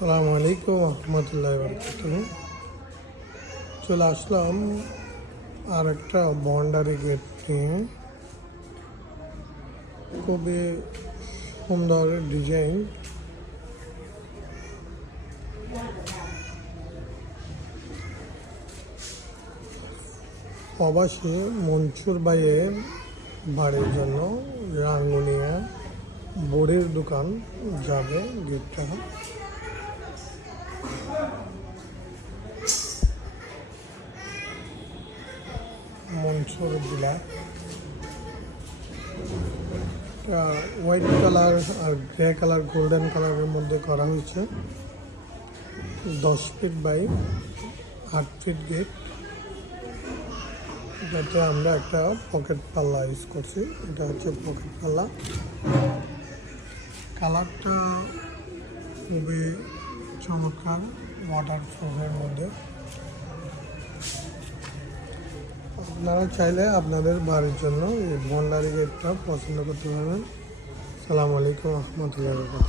আসসালামু আলাইকুম রহমতুল্লাহ বারকাতুহু। চলে আসলাম আর একটা বাউন্ডারি গেট নিয়ে। খুবই সুন্দর ডিজাইন। প্রবাসী মনসুর ভাইয়ের বাড়ির জন্য রাঙ্গুনিয়া বড়ির দোকান যাবে গেটটা। মনসুর জেলা হোয়াইট কালার আর গ্রে কালার গোল্ডেন কালারের মধ্যে করা হয়েছে। 10 ফিট বাই 8 ফিট গেট, যাতে আমরা একটা পকেট পাল্লা ইউজ করছি। এটা হচ্ছে পকেট পাল্লা। কালারটা খুবই চমৎকার, ওয়াটার প্রুফের মধ্যে। আপনারা চাইলে আপনাদের বাড়ির জন্য এই বাউন্ডারি গেটটা পছন্দ করতে পারবেন। আসসালামু আলাইকুম রহমতুল্লাহ।